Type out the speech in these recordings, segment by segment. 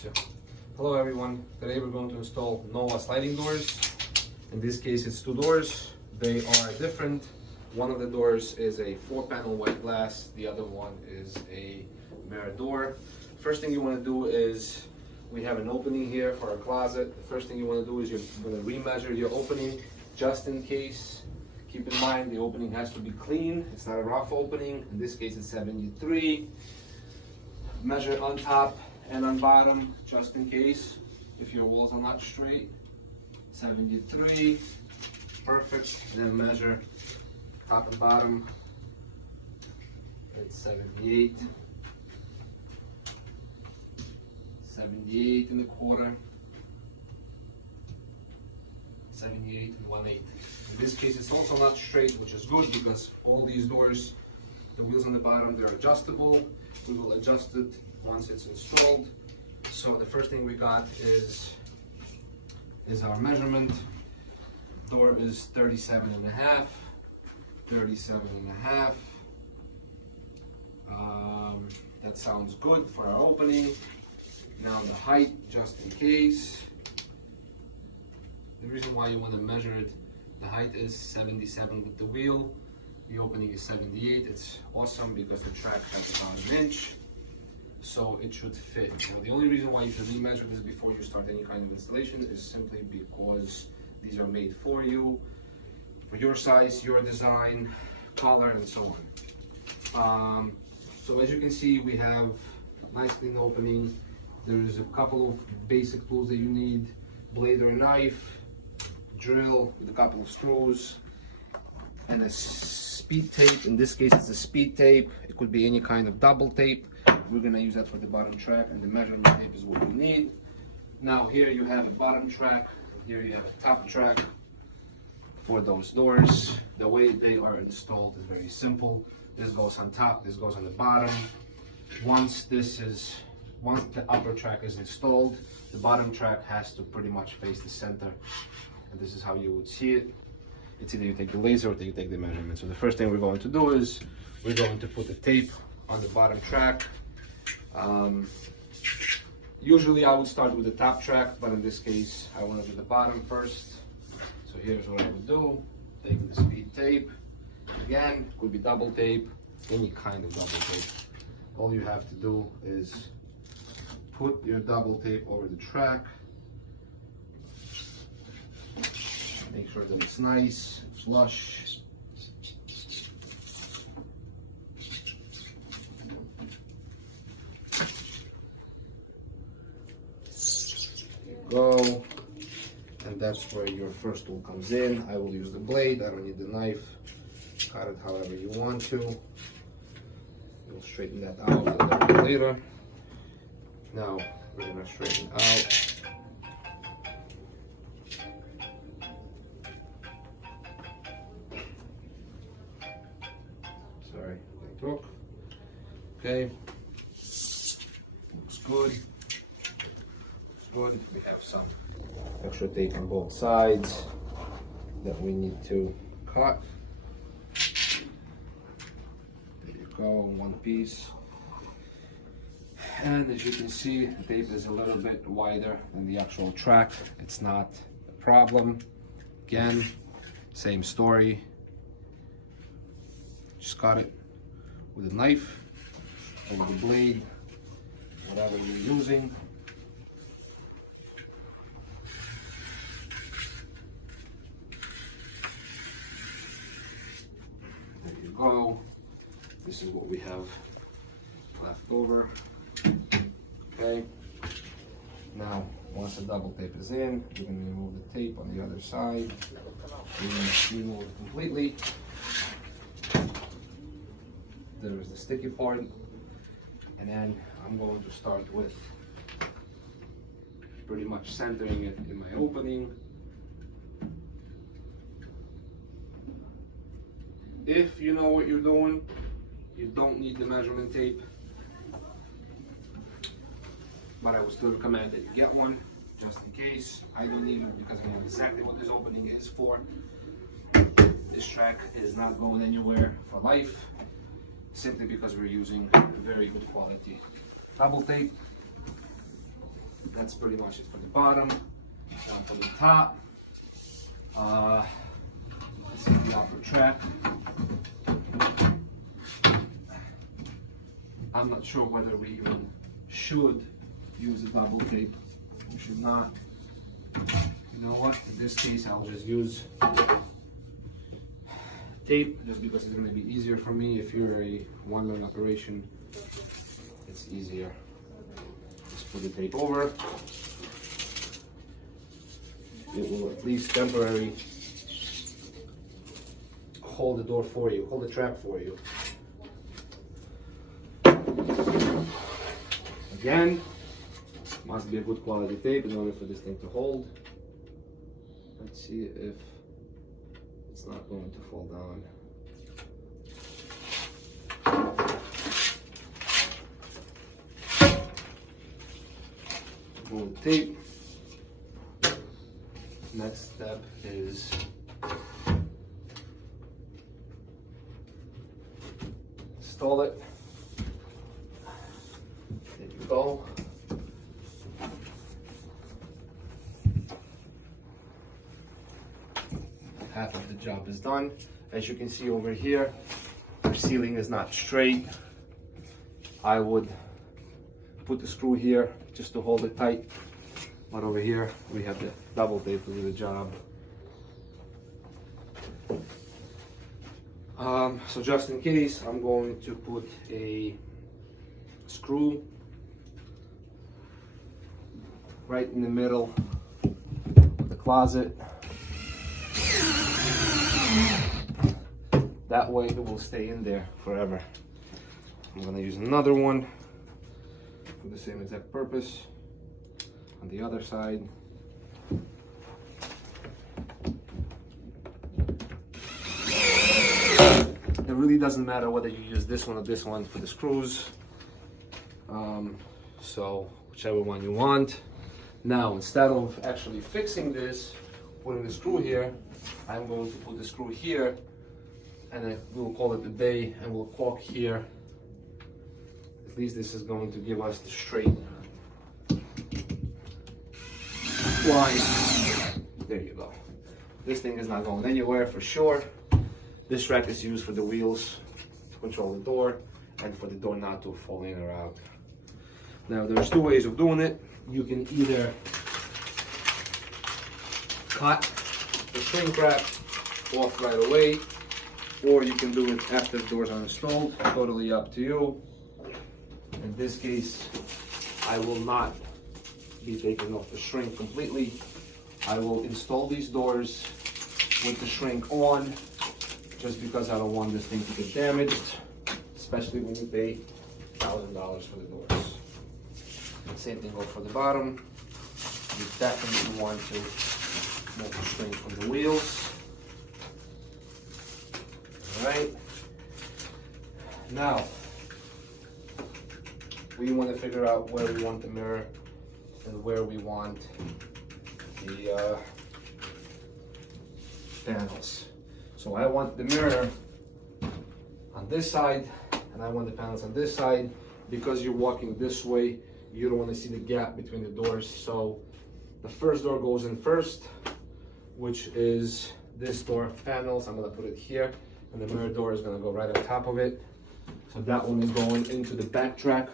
So, hello everyone. Today we're going to install Nova sliding doors. In this case it's two doors. They are different. One of the doors is a 4-panel white glass. The other one is a mirror door. First thing you want to do is, we have an opening here for our closet. The first thing you want to do is you're going to remeasure your opening just in case. Keep in mind the opening has to be clean. It's not a rough opening. In this case it's 73. Measure on top and on bottom just in case if your walls are not straight. 73. Perfect. And then measure top and bottom. It's 78. 78 and a quarter. 78 and 1/8. In this case it's also not straight, which is good because all these doors, the wheels on the bottom, they're adjustable. We will adjust it once it's installed. So the first thing we got is our measurement. Door is 37 and a half. 37 and a half. That sounds good for our opening. Now the height, just in case. The reason why you want to measure it, the height is 77 with the wheel. The opening is 78. It's awesome because the track has about an inch. So it should fit. Now, the only reason why you should remeasure this before you start any kind of installation is simply because these are made for you, for your size, your design, color, and so on. So as you can see, we have a nice clean opening. There's a couple of basic tools that you need: blade or knife, drill with a couple of screws, and a speed tape. In this case, it's a speed tape. It could be any kind of double tape. We're gonna use that for the bottom track, and the measurement tape is what we need. Now here you have a bottom track, here you have a top track for those doors. The way they are installed is very simple. This goes on top, this goes on the bottom. Once the upper track is installed, the bottom track has to pretty much face the center. And this is how you would see it. It's either you take the laser or you take the measurement. So the first thing we're going to do is we're going to put the tape on the bottom track. Usually I would start with the top track, but in this case I want to do the bottom first. So here's what I would do. Take the speed tape. Again, could be double tape, any kind of double tape. All you have to do is put your double tape over the track. Make sure that it's nice, flush. Go, and that's where your first tool comes in. I will use the blade. I don't need the knife. Cut it however you want to. We'll straighten that out a little bit later. Now we're gonna straighten out. Sorry, that took. Okay, looks good. Good. We have some extra tape on both sides that we need to cut. There you go, one piece. And as you can see, the tape is a little bit wider than the actual track. It's not a problem. Again, same story. Just cut it with a knife or with a blade, whatever you're using. Go. This is what we have left over. Okay. Now, once the double tape is in, we're going to remove the tape on the other side. We're going to remove it completely. There is the sticky part, and then I'm going to start with pretty much centering it in my opening. If you know what you're doing, you don't need the measurement tape, but I would still recommend that you get one, just in case. I don't need it because I know exactly what this opening is for. This track is not going anywhere for life, simply because we're using very good quality double tape. that's pretty much it for the bottom. Down for the top. This is the upper track. I'm not sure whether we even should use a double tape. We should not. You know what? In this case, I'll just use tape just because it's going to be easier for me. If you're a one-man operation, it's easier. Just put the tape over. It will at least temporarily hold the door for you, hold the track for you. Again, must be a good quality tape in order for this thing to hold. Let's see if it's not going to fall down. Remove the tape. Next step is install it. There you go. Half of the job is done. As you can see over here, the ceiling is not straight. I would put the screw here just to hold it tight. But over here, we have the double tape to do the job. So just in case, I'm going to put a screw right in the middle of the closet. That way it will stay in there forever. I'm gonna use another one for the same exact purpose on the other side. It really doesn't matter whether you use this one or this one for the screws. So whichever one you want. Now, instead of actually fixing this, putting the screw here, I'm going to put the screw here, and then we'll call it a day, and we'll caulk here. At least this is going to give us the straight line. There you go. This thing is not going anywhere for sure. This rack is used for the wheels to control the door and for the door not to fall in or out. Now, there's two ways of doing it. You can either cut the shrink wrap off right away, or you can do it after the doors are installed. Totally up to you. In this case, I will not be taking off the shrink completely. I will install these doors with the shrink on, just because I don't want this thing to get damaged, especially when you pay $1,000 for the doors. Same thing goes for the bottom. You definitely want to move the shrink from the wheels. Alright. Now, we want to figure out where we want the mirror and where we want the panels. So I want the mirror on this side, and I want the panels on this side. Because you're walking this way, you don't want to see the gap between the doors. So the first door goes in first, which is this door panels. I'm going to put it here, and the mirror door is going to go right on top of it. So that one is going into the back track,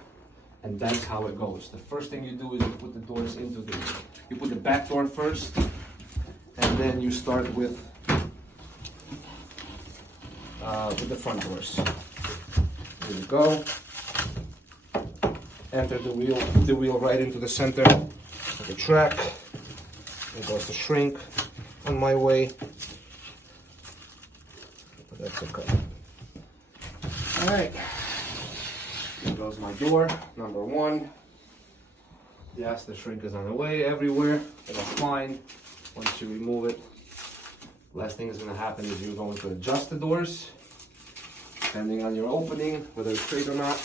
and that's how it goes. The first thing you do is you put the doors into you put the back door first, and then you start with the front doors. There you go. After the wheel right into the center of the track. There goes the shrink on my way. But that's okay. Alright. There goes my door, number one. Yes, the shrink is on the way everywhere, but that's fine. Once you remove it, last thing is going to happen is you're going to adjust the doors, depending on your opening, whether it's straight or not.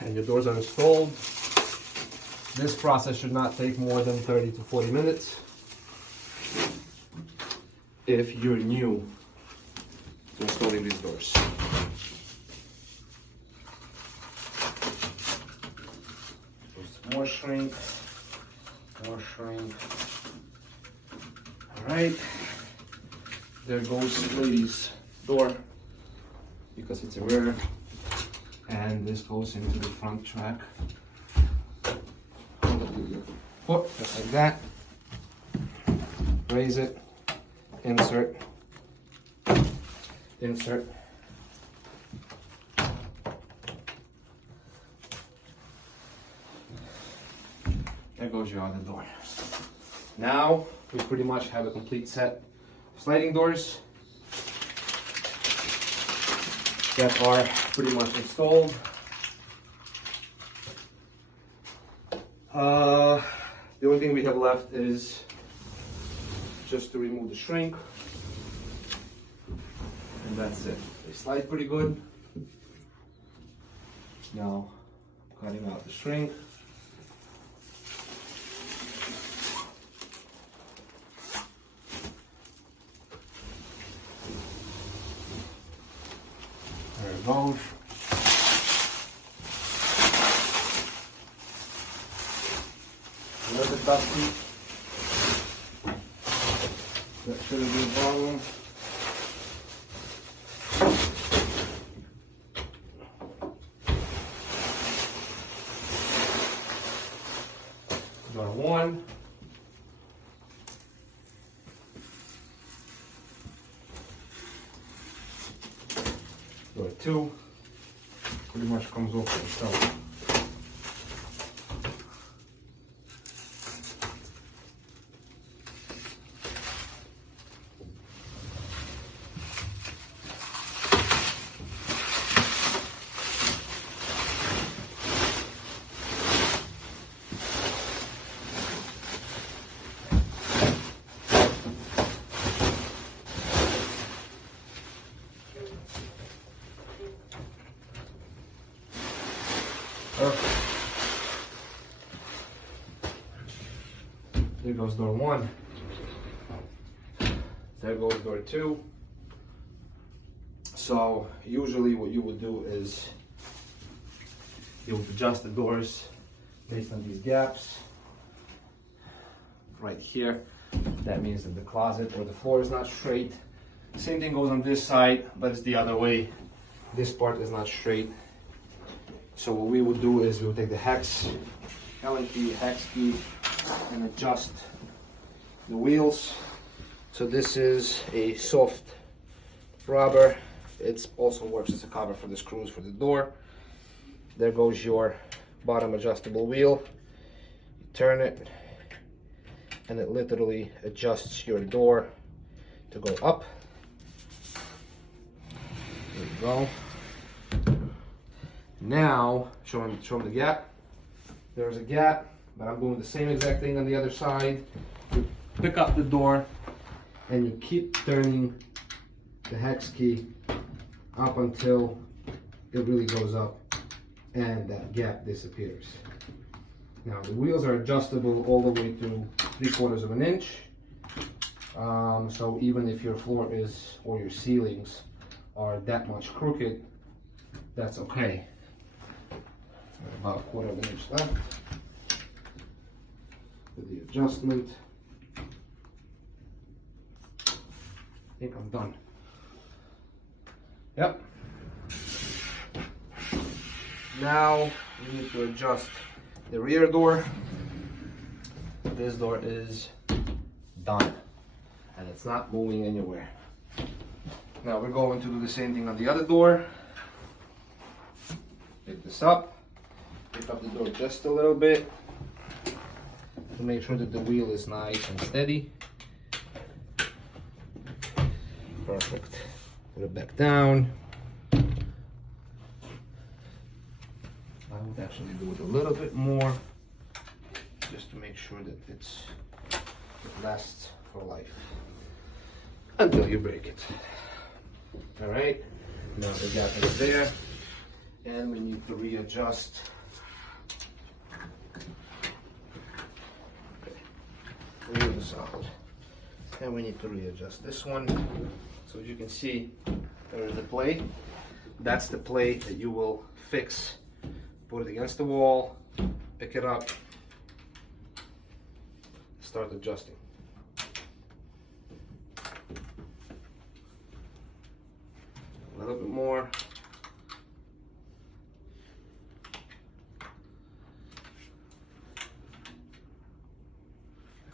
And your doors are installed. This process should not take more than 30 to 40 minutes if you're new to installing these doors. Goes the more shrink, more shrink. All right, there goes ladies' door because it's a rear, and this goes into the front track. Foot just like that. Raise it, insert, insert. There goes your other door. Now we pretty much have a complete set of sliding doors that are pretty much installed. The only thing we have left is just to remove the shrink, and that's it. They slide pretty good. Now cutting out the shrink. There it goes. A little bit dusty. That shouldn't be a problem. Door 1. Door 2. Pretty much comes off itself. There goes door 1. There goes door 2. So usually what you would do is you would adjust the doors based on these gaps right here. That means that the closet or the floor is not straight. Same thing goes on this side, but it's the other way. This part is not straight. So what we would do is we would take the hex, Allen key, hex key, and adjust the wheels. So this is a soft rubber. It also works as a cover for the screws for the door. There goes your bottom adjustable wheel. You turn it and it literally adjusts your door to go up. There you go. Now, show them the gap. There's a gap, but I'm doing the same exact thing on the other side. You pick up the door and you keep turning the hex key up until it really goes up and that gap disappears. Now the wheels are adjustable all the way to 3/4 of an inch. So even if your floor is, or your ceilings are that much crooked, that's okay. About 1/4 of an inch left with the adjustment. I think I'm done. Yep. Now we need to adjust the rear door. This door is done and it's not moving anywhere. Now we're going to do the same thing on the other door. Pick this up, pick up the door just a little bit to make sure that the wheel is nice and steady. Perfect. Put it back down. I would actually do it a little bit more just to make sure that it lasts for life until you break it. All right, now the gap is there and we need to readjust. Okay. Wheel is solid and we need to readjust this one. So as you can see, there is the plate. That's the plate that you will fix, put it against the wall, pick it up, start adjusting. A little bit more.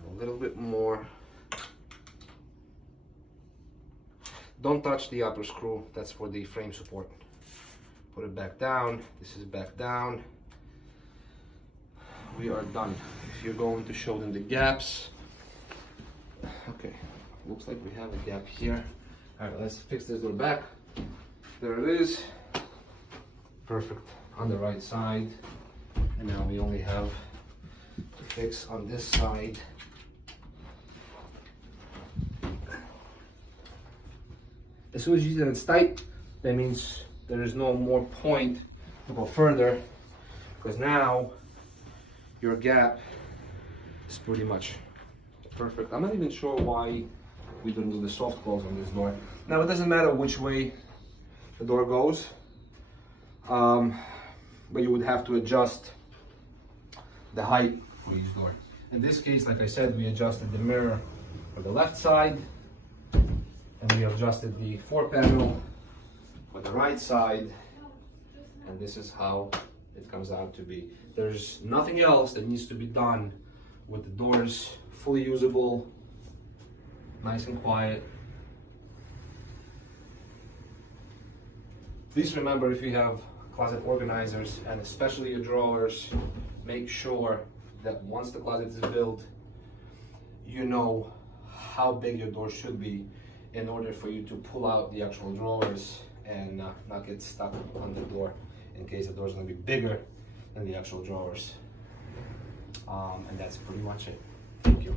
A little bit more. Don't touch the upper screw, that's for the frame support. Put it back down, this is back down. We are done. If you're going to show them the gaps, okay, looks like we have a gap here. All right, let's fix this little back. There it is, perfect on the right side. And now we only have to fix on this side. As soon as you see that it's tight, that means there is no more point to go further, because now your gap is pretty much perfect. I'm not even sure why we don't do the soft close on this door. Now it doesn't matter which way the door goes, but you would have to adjust the height for each door. In this case, like I said, we adjusted the mirror for the left side, and we adjusted the 4-panel for the right side, and this is how it comes out to be. There's nothing else that needs to be done with the doors. Fully usable, nice and quiet. Please remember, if you have closet organizers, and especially your drawers, make sure that once the closet is built, you know how big your door should be in order for you to pull out the actual drawers and not get stuck on the door in case the door is going to be bigger than the actual drawers. And that's pretty much it. Thank you.